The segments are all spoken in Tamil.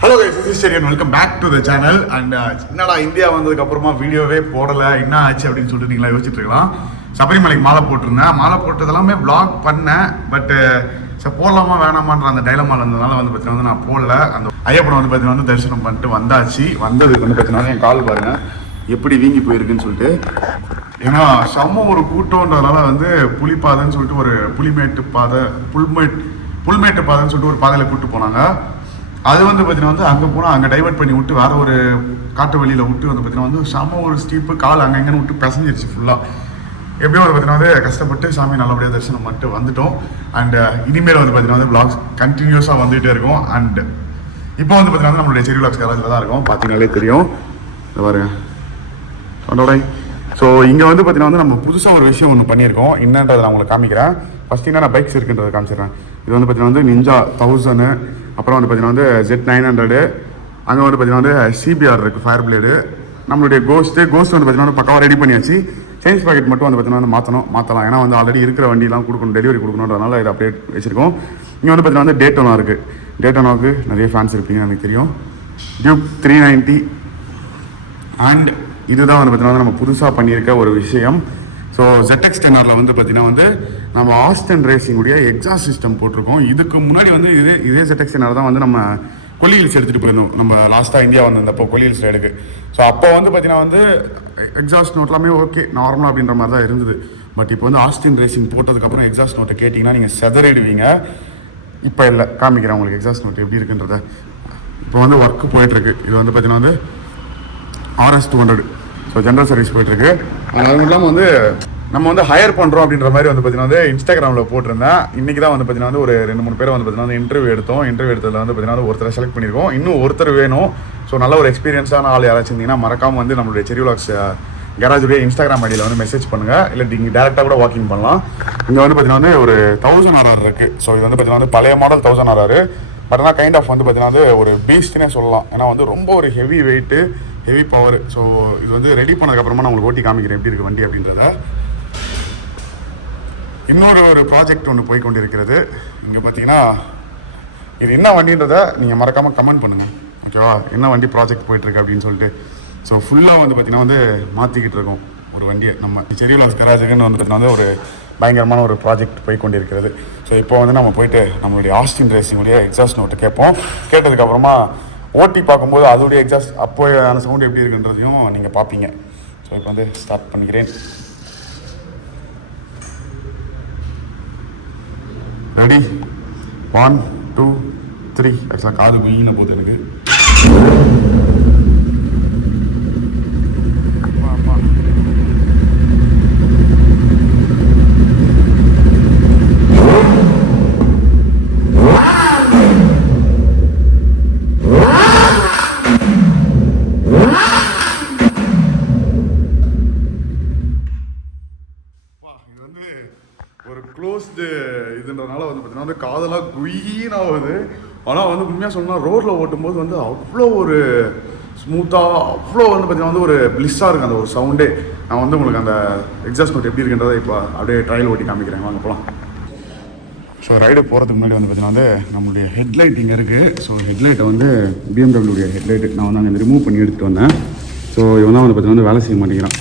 Hello guys, this is Sherry and welcome back to the channel. And என்னடா இந்தியா வந்ததுக்கு அப்புறமா வீடியோவே போடல, என்ன ஆச்சு அப்படின்னு சொல்லிட்டு நீங்களா யோசிச்சுட்டு இருக்கலாம். சபரிமலைக்கு மாலை போட்டிருந்தேன், மாலை போட்டதெல்லாமே vlog பண்ணேன். பட் போடலாமா வேணாமான்ற அந்த டைலமால இருந்ததுனால வந்து பார்த்தீங்கன்னா நான் போடல. அந்த ஐயப்பனை வந்து பார்த்தீங்கன்னா தரிசனம் பண்ணிட்டு வந்தாச்சு. வந்ததுக்கு வந்து பார்த்தீங்கன்னா என் கால் பாருங்க எப்படி வீங்கி போயிருக்குன்னு சொல்லிட்டு. ஏன்னா செம்ம ஒரு கூட்டம்ன்றதுனால வந்து புலிப்பாதைன்னு சொல்லிட்டு ஒரு புல்மேட்டு பாதைன்னு சொல்லிட்டு ஒரு பாதையில் கூப்பிட்டு போனாங்க. அது வந்து பார்த்தீங்கன்னா அங்கே போனால் அங்கே டைவர்ட் பண்ணி விட்டு வேறு ஒரு காட்டு வழியில் விட்டு வந்து பார்த்தீங்கன்னா செம்ம ஒரு ஸ்டீப்பு கால் அங்கே எங்கேன்னு விட்டு பிசஞ்சிருச்சு ஃபுல்லாக. எப்படியும் வந்து பார்த்தீங்கன்னா கஷ்டப்பட்டு சாமி நல்லபடியாக தரிசனம் பண்ணிட்டு வந்துட்டோம். அண்ட் இனிமேல் வந்து பார்த்தீங்கன்னா விளாக்ஸ் கண்டினியூஸாக வந்துகிட்டே இருக்கும். அண்ட் இப்போ வந்து பார்த்தீங்கன்னா நம்மளுடைய செரி விளாக்ஸ் காலேஜில் தான் இருக்கும், பார்த்தீங்கன்னாலே தெரியும். இதை பாருங்க அதோட. ஸோ இங்கே வந்து பார்த்தீங்கன்னா நம்ம புதுசாக ஒரு விஷயம் ஒன்று பண்ணியிருக்கோம். என்னன்றதை நான் உங்களுக்கு காமிக்கிறேன். ஃபஸ்ட்டு என்ன பைக்ஸ் இருக்குன்றதை காமிச்சிடுறேன். இது வந்து பார்த்தீங்கன்னா நிஞ்சா 1000, அப்புறம் வந்து பார்த்தீங்கன்னா Zx10R, அங்கே வந்து பார்த்தீங்கன்னா சிபிஆர் இருக்குது, ஃபயர் பிளேடு. நம்மளுடைய கோஸ்ட் வந்து பார்த்தீங்கன்னா பக்காவாக ரெடி பண்ணியாச்சு. சேஞ்ச் பாக்கெட் மட்டும் வந்து பார்த்தீங்கன்னா மாற்றலாம். ஏன்னா வந்து ஆல்ரெடி இருக்கிற வண்டியெலாம் கொடுக்கணும், டெலிவரி கொடுக்கணுன்றதுனால இதை அப்படியே வச்சுருக்கோம். இங்கே வந்து பார்த்தீங்கன்னா டேட்டோனா இருக்குது. டேட்டோனாவுக்கு நிறைய ஃபேன்ஸ் இருப்பீங்க எனக்கு தெரியும். டியூப் 390. அண்ட் இதுதான் வந்து பார்த்தீங்கன்னா நம்ம புதுசாக பண்ணியிருக்க ஒரு விஷயம். ஸோ Zx10Rல வந்து பார்த்தீங்கன்னா நம்ம ஆஸ்டன் ரேசிங்குடைய எக்ஸாஸ்ட் சிஸ்டம் போட்டிருக்கோம். இதுக்கு முன்னாடி வந்து இதே Zx10R தான் வந்து நம்ம கொல்லியில்ஸ் எடுத்துகிட்டு போயிருந்தோம். நம்ம லாஸ்ட்டாக இந்தியா வந்திருந்தப்போ கொல்லியில்ஸ் ரைடுக்கு. ஸோ அப்போ வந்து பார்த்தீங்கன்னா எக்ஸாஸ்ட் நோட் எல்லாமே ஓகே நார்மலாக அப்படின்ற மாதிரி தான் இருந்தது. பட் இப்போ வந்து ஆஸ்டன் ரேசிங் போட்டதுக்கப்புறம் எக்ஸாஸ்ட் நோட்டை கேட்டிங்கன்னா நீங்கள் செதறிடுவீங்க. இப்போ இல்லை, காமிக்கிறேன் உங்களுக்கு எக்ஸாஸ்ட் நோட் எப்படி இருக்குன்றத. இப்போ வந்து ஒர்க்கு போயிட்டுருக்கு. இது வந்து பார்த்தீங்கன்னா RS200. ஸோ ஜென்ரல் சர்வீஸ் போயிட்டுருக்கு. அது மட்டும் இல்லாமல் நம்ம வந்து ஹையர் பண்ணுறோம் அப்படின்ற மாதிரி வந்து பார்த்தீங்கன்னா இன்ஸ்டாகிராமில் போட்டிருந்தேன். இன்றைக்கி தான் வந்து பார்த்தீங்கன்னா ஒரு 2-3 பேரை வந்து பார்த்தீங்கன்னா இன்டர்வியூ எடுத்தோம். இன்டர்வியூ எடுத்ததில் வந்து பார்த்தீங்கன்னா ஒருத்தரை செலக்ட் பண்ணியிருக்கோம். இன்னும் ஒருத்தர் வேணும். ஸோ நல்ல ஒரு எக்ஸ்பீரியன்ஸான ஆள் யாராச்சும் இருந்தீங்கன்னா மறக்காமல் வந்து நம்மளுடைய செரி விளாக்ஸ் கேராஜுடைய இன்ஸ்டாகிராம் ஐடியில் வந்து மெசேஜ் பண்ணுங்கள். இல்லை நீங்கள் டேரெக்டாக கூட வாக்கிங் பண்ணலாம். இங்கே வந்து பார்த்தீங்கன்னா ஒரு 1000R இருக்குது. ஸோ இது வந்து பார்த்தீங்கன்னா பழைய மாடல் 1000R. பட் ஆனால் கைண்ட் ஆஃப் வந்து பார்த்தீங்கன்னா ஒரு பீஸ்ட்னே சொல்லலாம். ஏன்னா வந்து ரொம்ப ஒரு heavy weight, heavy power. So இது வந்து ரெடி பண்ணதுக்கப்புறமா நான் உங்களுக்கு ஓட்டி காமிக்கிறேன் எப்படி இருக்குது வண்டி அப்படின்றத. இன்னொரு ப்ராஜெக்ட் ஒன்று போய் கொண்டிருக்கிறது. இங்கே பார்த்தீங்கன்னா இது என்ன வண்டின்றதை நீங்கள் மறக்காமல் கமெண்ட் பண்ணுங்கள், ஓகேவா? என்ன வண்டி ப்ராஜெக்ட் போயிட்டுருக்கு அப்படின்னு சொல்லிட்டு. ஸோ ஃபுல்லாக வந்து பார்த்தீங்கன்னா மாற்றிக்கிட்டு இருக்கோம் ஒரு வண்டியை. நம்ம செரி விளாக்ஸ் கராஜுக்குன்னு வந்து பார்த்தீங்கன்னா ஒரு பயங்கரமான ஒரு ப்ராஜெக்ட் போய் கொண்டிருக்கிறது. ஸோ இப்போ வந்து நம்ம போயிட்டு நம்மளுடைய ஆஸ்டின் ரேசிங்குடைய எக்ஸாஸ்ட் நோட்டை கேட்போம். கேட்டதுக்கப்புறமா ஓட்டி பார்க்கும்போது அதோடைய எக்ஸாஸ்ட் அப்போ அந்த சவுண்டு எப்படி இருக்குன்றதையும் நீங்கள் பார்ப்பீங்க. ஸோ இப்போ வந்து ஸ்டார்ட் பண்ணிக்கிறேன். ரெடி, 1 2 3. ஆக்சுவலாக காது வீண போகுது எனக்கு. ஒரு க்ளோஸ்டு இதுன்றதுனால வந்து பார்த்தீங்கன்னா காதெல்லாம் குயின் ஆகுது. ஆனால் வந்து உண்மையாக சொன்னால் ரோட்டில் ஓட்டும்போது வந்து அவ்வளோ ஒரு ஸ்மூத்தாக, அவ்வளோ வந்து பார்த்தீங்கன்னா ஒரு பிளிஸ்ஸாக இருக்குது அந்த ஒரு சவுண்டே. நான் வந்து உங்களுக்கு அந்த எக்ஸாஸ்ட் நோட் எப்படி இருக்குன்றதை இப்போ அப்படியே ட்ரையல் ஓட்டி காமிக்கிறேன், வாங்க போகலாம். ஸோ ரைடு போகிறதுக்கு முன்னாடி வந்து பார்த்தீங்கன்னா நம்மளுடைய ஹெட்லைட் இங்கே இருக்குது. ஸோ ஹெட்லைட்டை வந்து BMW ஹெட்லைட்டு நான் வந்து அங்கே ரிமூவ் பண்ணி எடுத்துகிட்டு வந்தேன். ஸோ இவன் தான் வந்து பார்த்தீங்கன்னா வேலை செய்ய மாட்டேங்கிறான்.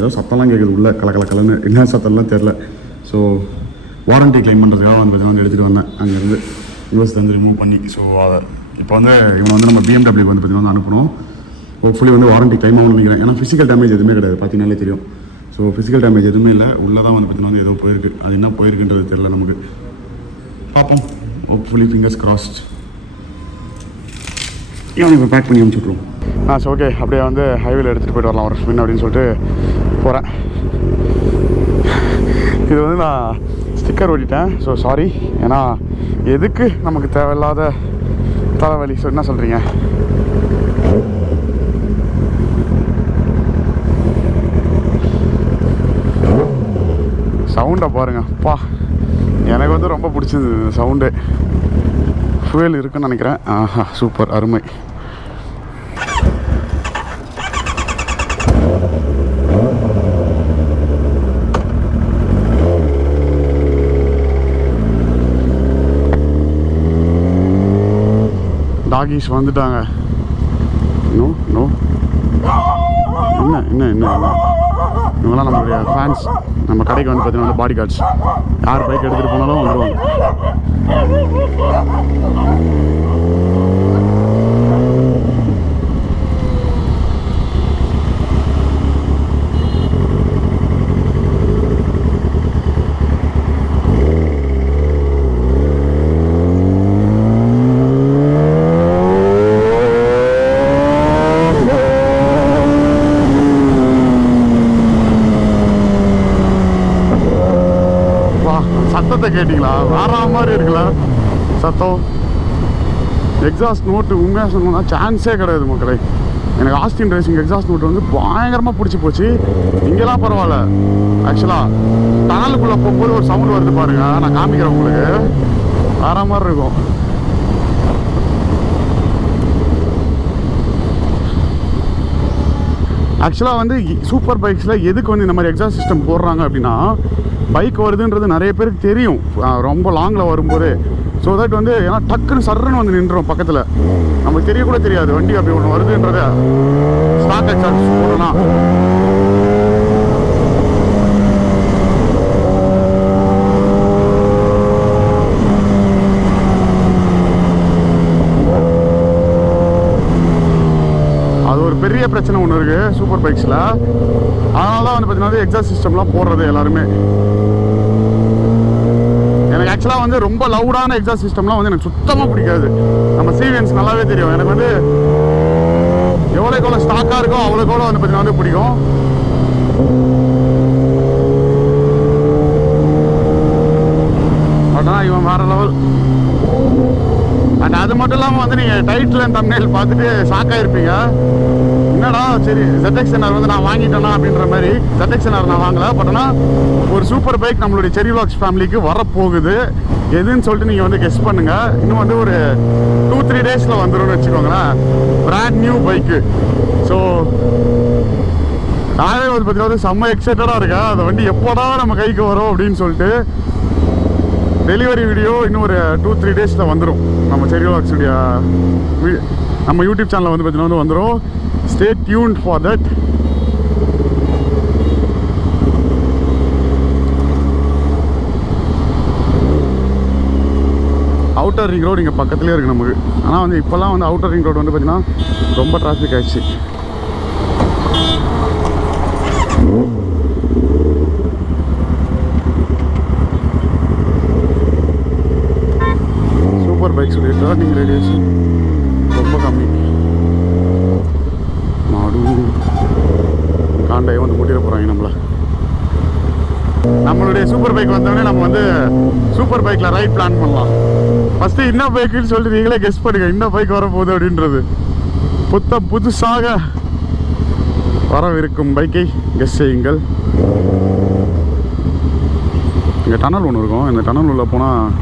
ஏதோ சத்தம்லாம் கேட்குது உள்ள கலன்னு, என்ன சத்தம்லாம் தெரில. ஸோ வாரண்ட்டி கிளைம் பண்ணுறதுக்காக வந்து பார்த்தீங்கன்னா எடுத்துகிட்டு வந்தேன் அங்கேருந்து யூஎஸ்லேருந்து ரிமூவ் பண்ணி. ஸோ அதை இப்போ வந்து இவனை வந்து நம்ம BMW வந்து பார்த்தீங்கன்னா அனுப்பணும். ஹோப்ஃபுல்லி வந்து வாரண்ட்டி கிளைம் ஆகணும்னு நினைக்கிறேன். ஏன்னா ஃபிசிக்கல் டேமேஜ் எதுவுமே கிடையாது, பார்த்தீங்கன்னாலே தெரியும். ஸோ ஃபிசிக்கல் டேமேஜ் எதுவுமே இல்லை. உள்ளே தான் வந்து பார்த்தீங்கன்னா ஏதோ போயிருக்கு. அது என்ன போயிருக்குன்றது தெரில நமக்கு. பார்ப்போம், ஹோப்ஃபுல்லி ஃபிங்கர்ஸ் கிராஸ்ட். இவன் இப்போ பேக் பண்ணி அனுப்பிச்சுட்ருவோம். ஸோ ஓகே, அப்படியே வந்து ஹைவேல எடுத்துகிட்டு போய்ட்டு வரலாம் ஒரு ஸ்பின் அப்படின்னு சொல்லிட்டு போகிறேன். இது வந்து நான் ஸ்டிக்கர் ஓட்டிட்டேன். ஸோ சாரி, ஏன்னா எதுக்கு நமக்கு தேவையில்லாத தலைவலி. ஸோ என்ன சொல்கிறீங்க? சவுண்டை பாருங்கள், அப்பா எனக்கு வந்து ரொம்ப பிடிச்சது சவுண்டு. ஃபியூயல் இருக்குன்னு நினைக்கிறேன். ஆஹா, சூப்பர், அருமை. டாகிஸ் வந்துட்டாங்க. நோ நோ என்ன என்ன என்ன இவங்களாம் நம்மளுடைய ஃபேன்ஸ். நம்ம கடைக்கு வந்து பார்த்தீங்கன்னா பாடி கார்ட்ஸ். யார் பைக் எடுத்துகிட்டு போனாலும் வந்துடுவாங்க. சத்தத்தை கேட்டிங்களா? வேற மாதிரி இருக்குல்ல சத்தம். எக்ஸாஸ்ட் நோட்டு உண்மையாக சொல்லணும்னா சான்ஸே கிடையாது மக்களே. எனக்கு ஆஸ்டின் ரேசிங் எக்ஸாஸ்ட் நோட்டு வந்து பயங்கரமாக பிடிச்சி போச்சு. இங்கெல்லாம் பரவாயில்ல. ஆக்சுவலாக டனலுக்குள்ளே போகும்போது ஒரு சவுண்டு வருது பாருங்க, நான் காமிக்கிறேன் உங்களுக்கு. வேற மாதிரி இருக்கும். ஆக்சுவலாக வந்து சூப்பர் பைக்ஸில் எதுக்கு வந்து இந்த மாதிரி எக்ஸாஸ்ட் சிஸ்டம் போடுறாங்க அப்படின்னா, பைக் வருதுன்றது நிறைய பேருக்கு தெரியும் ரொம்ப லாங்கில் வரும்போது. ஸோ தட் வந்து ஏன்னா டக்குன்னு சர்ன்னு வந்து நின்றுடும் பக்கத்தில். நமக்கு தெரியக்கூட தெரியாது வண்டி அப்படி ஒன்று வருதுன்றத. ஸ்டாக் எக்ஸாஸ்ட் போடலாம். அது ஒரு பெரிய பிரச்சனை ஒன்று இருக்குது சூப்பர் பைக்ஸில். அதனால தான் வந்து பார்த்தீங்கன்னா எக்ஸாஸ்ட் சிஸ்டம்லாம் போடுறது எல்லாருமே. எனக்கு ஆக்சுவலாக வந்து ரொம்ப லவுடான எக்ஸாஸ்ட் சிஸ்டம்லாம் வந்து எனக்கு சுத்தமாக பிடிக்காது. நம்ம சீவியன்ஸ் நல்லாவே தெரியும். எனக்கு வந்து எவ்வளோக்கு எவ்வளோ ஸ்டாக்காக இருக்கோ அவ்வளோக்கு எவ்வளோ வந்து பார்த்தீங்கன்னா வந்து பிடிக்கும். ஆனால் இவன் வேறு லெவல். அண்ட் அது மட்டும் இல்லாமல் வந்து நீங்கள் டைட்டில் அண்ட் தம்ப்நெயில் பார்த்துட்டு ஷாக்காக இருப்பீங்க. என்னடா சரி Zx10R வந்து நான் வாங்கிட்டேனா அப்படின்ற மாதிரி. Zx10R நான் வாங்கலை. பட் ஆனால் ஒரு சூப்பர் பைக் நம்மளுடைய செரி வாக்ஸ் ஃபேமிலிக்கு வரப்போகுது. எதுன்னு சொல்லிட்டு நீங்கள் வந்து கெஸ் பண்ணுங்கள். இன்னும் வந்து ஒரு 2-3 டேஸில் வந்துடும்னு வச்சுக்கோங்களேன். Brand new bike. ஸோ நானே வந்து பார்த்தீங்கன்னா செம்ம எக்ஸைட்டடாக இருக்கேன். அந்த வண்டி எப்போடா நம்ம கைக்கு வரும் அப்படின்னு சொல்லிட்டு. டெலிவரி வீடியோ இன்னும் ஒரு 2-3 டேஸில் வந்துடும். நம்ம செரி வாக்ஸுடைய நம்ம யூடியூப் சேனலில் வந்து பார்த்தீங்கன்னா வந்துடும். Stay tuned for that. Outer ring road இங்கே பக்கத்துலேயே இருக்குது நமக்கு. ஆனால் வந்து இப்போல்லாம் வந்து அவுட்டர் ரிங் ரோடு வந்து பார்த்திங்கன்னா ரொம்ப டிராஃபிக் ஆகிடுச்சு. சூப்பர் பைக்ஸ் உடைய டர்னிங் ரேடியேஷன் ரொம்ப கம்மி. காண்டையை வந்து முட்டிட போகிறாங்க நம்மளுடைய சூப்பர் பைக் வந்தோடனே நம்ம வந்து சூப்பர் பைக்கில் ரைட் பிளான் பண்ணலாம். ஃபஸ்ட்டு என்ன பைக்குன்னு சொல்லிட்டு நீங்களே கெஸ் பண்ணுங்க என்ன பைக் வரப்போகுது அப்படின்றது. புதுசாக வரவிருக்கும் பைக்கை கெஸ் செய்யுங்கள். இங்கே டனல் ஒன்று இருக்கும். இந்த டனல் உள்ளே போனால்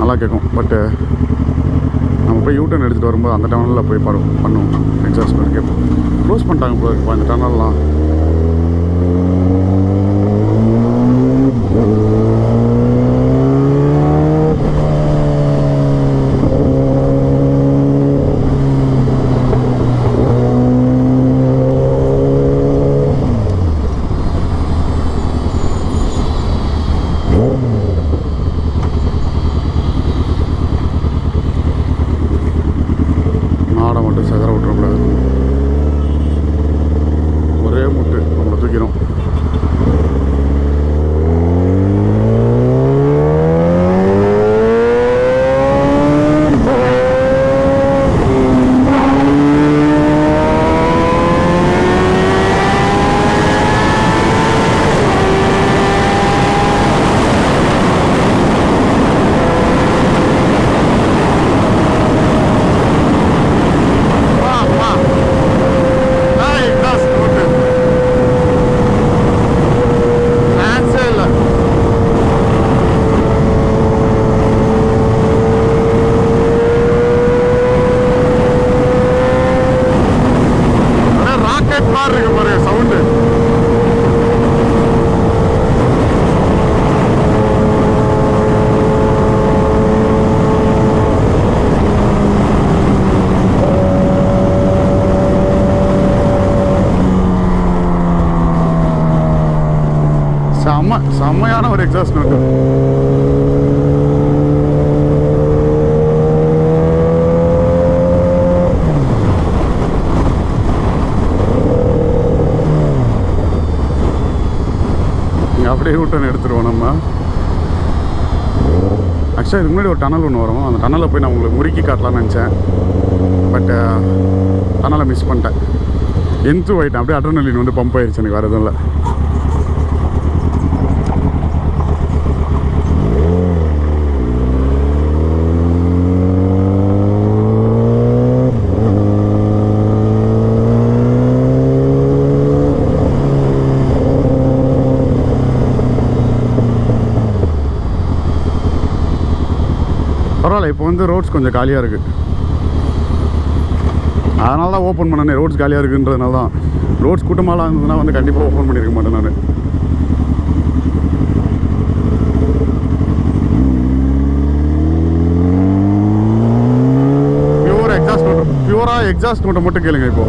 நல்லா கேட்கும். பட்டு நம்ம போய் யூட்டர்ன் எடுத்துகிட்டு வரும்போது அந்த டனலில் போய் பண்ணுவோம். எக்ஸாஸ்ட் பண்ணி கேட்போம். க்ளோஸ் பண்ணிட்டாங்க போல இருக்குப்பா இந்த டனல்லாம். மாடை மட்டும் சகர விட்டுறக்கூடாது. ஒரே முட்டு நம்மளை தூக்கிடும். சரியான ஒரு எக்ஸாஸ்ட் நோட்டு. இங்கே அப்படியே யூட்டன் எடுத்துருவோம் நம்ம. ஆக்சுவலாக இதுக்கு முன்னாடி ஒரு டனல் ஒன்று வரும். அந்த டனலில் போய் நான் உங்களுக்கு முறுக்கி காட்டலாம்னு நினச்சேன். பட் டனலை மிஸ் பண்ணிட்டேன். எந்து ஆகிட்டேன். அப்படியே அட்ரினலின் வந்து பம்ப் ஆயிடுச்சு. எனக்கு வேறு எதுவும் இல்லை. பரவாயில்ல, இப்போ வந்து ரோட்ஸ் கொஞ்சம் காலியாக இருக்குது. அதனால தான் ஓப்பன் பண்ணனே. ரோட்ஸ் காலியாக இருக்குன்றதுனால தான். ரோட்ஸ் கூட்டமாலாம் இருந்ததுன்னா வந்து கண்டிப்பாக ஓப்பன் பண்ணியிருக்க மாட்டேன் நான். பியூராக எக்ஸாஸ்ட் நோட்டை மட்டும் கேளுங்க. இப்போ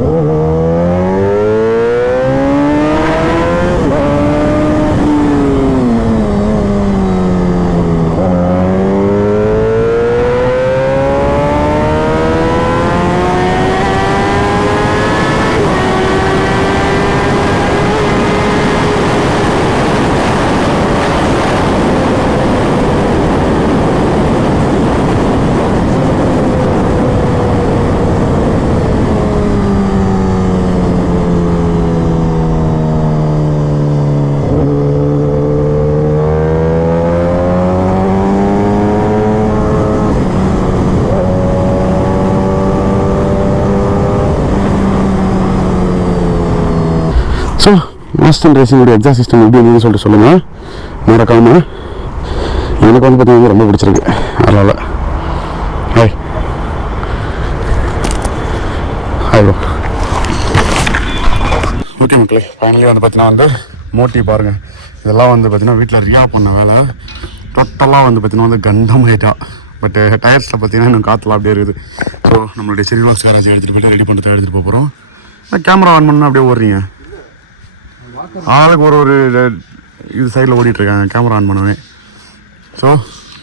ஸோ மாஸ்டர் ரேசிங்கோட எக்ஸாஸ்ட் சிஸ்டம் எப்படி இருந்ததுன்னு சொல்லிட்டு சொல்லுங்கள் மறக்காமல். எனக்கு வந்து பார்த்தீங்கன்னா ரொம்ப பிடிச்சிருக்கு. அதனால் ஹாய் ஹாய் ப்ரோ. ஓகே மக்களே, ஃபைனலி வந்து பார்த்தீங்கன்னா வந்து மோட்டி பாருங்கள். இதெல்லாம் வந்து பார்த்தீங்கன்னா வீட்டில் ரியா பண்ண வேலை டோட்டலாக வந்து பார்த்தீங்கன்னா வந்து கண்டமாயிட்டா. பட் டயர்ஸில் பார்த்தீங்கன்னா இன்னும் காற்றுலாம் அப்படியே இருக்குது. ஸோ நம்மளுடைய செரிவாஸ் கேராஜ் எடுத்துகிட்டு போய்ட்டு ரெடி பண்ணுறதை எடுத்துகிட்டு போக போகிறோம். கேமரா ஆன் பண்ணால் அப்படியே ஓடுறீங்க. ஆளுக்கு ஒரு இது சைடில் ஓடிட்டுருக்காங்க கேமரா ஆன் பண்ணவே. ஸோ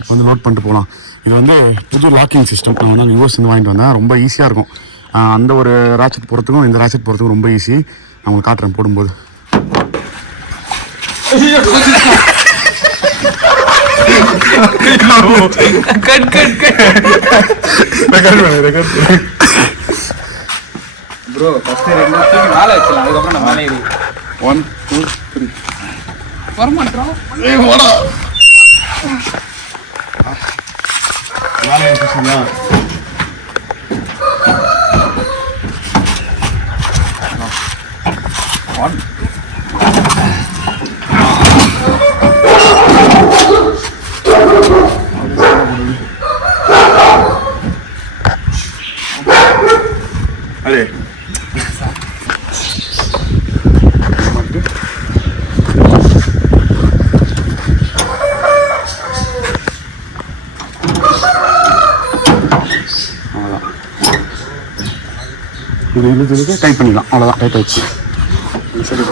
வந்து நோட் பண்ணிட்டு போகலாம். இது வந்து புது லாக்கிங் சிஸ்டம். நான் வந்து யூஎஸ்லேருந்து வாங்கிட்டு வந்தேன். ரொம்ப ஈஸியாக இருக்கும். அந்த ஒரு ராக்கெட் போகிறதுக்கும் இந்த ராக்கெட் போகிறதுக்கும் ரொம்ப ஈஸி. நான் உங்களுக்கு காட்டுறேன் போடும்போது. ப்ரோ ஃபர்ஸ்ட் ரெண்டு தூக்கி மேலே வச்சலாம். அதுக்கப்புறம் நான் மேலே ஏறி 1 2 3 வரமாட்டோம். ஏய் வாடா மேலே ஏறிச்சியா? 1 अरे இது இழுத்து டைட் பண்ணிக்கலாம். அவ்வளோதான், டைட் ஆயிடுச்சு. சரி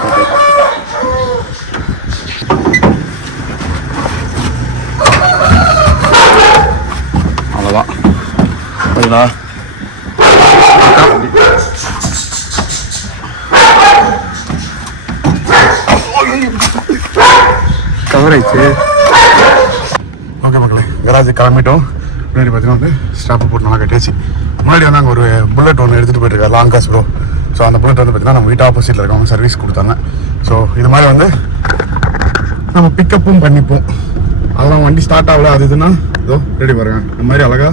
அவ்வளோதான். சரிங்களா? கவர் ஆயிடுச்சு. ஓகே மக்களே, கராஜ் கிளம்பிட்டோம். முன்னாடி பார்த்தீங்கன்னா வந்து ஸ்டாப்பு போட்டு நல்லா கட்டியாச்சு. முன்னாடி வந்து அங்கே ஒரு புல்லட் ஒன்று எடுத்துகிட்டு போயிட்டுருக்காரு லாங் காஸ் ப்ரோ. ஸோ அந்த புல்லட் வந்து பார்த்தீங்கன்னா நம்ம வீட்டு ஆப்போசிட்டில் இருக்கவங்க சர்வீஸ் கொடுத்தாங்க. ஸோ இது மாதிரி வந்து நம்ம பிக்கப்பும் பண்ணிப்போம். அதெல்லாம் வண்டி ஸ்டார்ட் ஆகல அது இதுன்னா இதோ ரெடி பாருங்க. இந்த மாதிரி அழகாக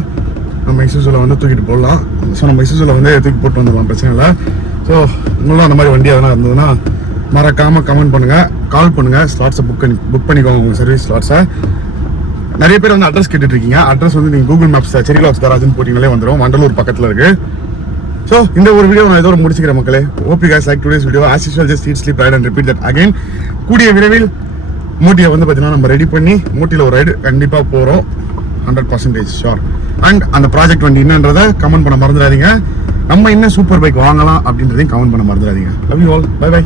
நம்ம இசூஸில் வந்து தூக்கிட்டு போடலாம். ஸோ நம்ம இசூஸில் வந்து தூக்கி போட்டு வந்துடலாம், பிரச்சனை இல்லை. ஸோ உங்களும் அந்த மாதிரி வண்டி எதனா இருந்ததுன்னா மறக்காமல் கமெண்ட் பண்ணுங்கள், கால் பண்ணுங்கள். ஸ்லாட்ஸை புக் பண்ணிக்கோங்க உங்கள் சர்வீஸ் ஸ்லாட்ஸை. நிறைய பேர் வந்து அட்ரஸ் கேட்டுட்ருக்கீங்க. அட்ரஸ் வந்து நீங்கள் கூகுள் மேப்ஸ் செரிலாக்ஸ் கராஜ்னு போட்டிங்களே வந்துடும். வண்டலூர் பக்கத்தில் இருக்குது. ஸோ இந்த ஒரு வீடியோ நான் இதோட முடிச்சுக்கிறேன் மக்களே. Hope you guys like today's video. As usual, just eat, sleep, ride and repeat that again. கூடிய விரைவில் மூட்டியை வந்து பார்த்தீங்கன்னா நம்ம ரெடி பண்ணி மூட்டியில் ஒரு ரைடு கண்டிப்பாக போகிறோம். 100% ஷோர். அண்ட் அந்த ப்ராஜெக்ட் வண்டி என்னன்றதை கமெண்ட் பண்ண மறந்துடாதீங்க. நம்ம என்ன சூப்பர் பைக் வாங்கலாம் அப்படின்றதையும் கமெண்ட் பண்ண மறந்துடாதீங்க. Love you all. Bye by.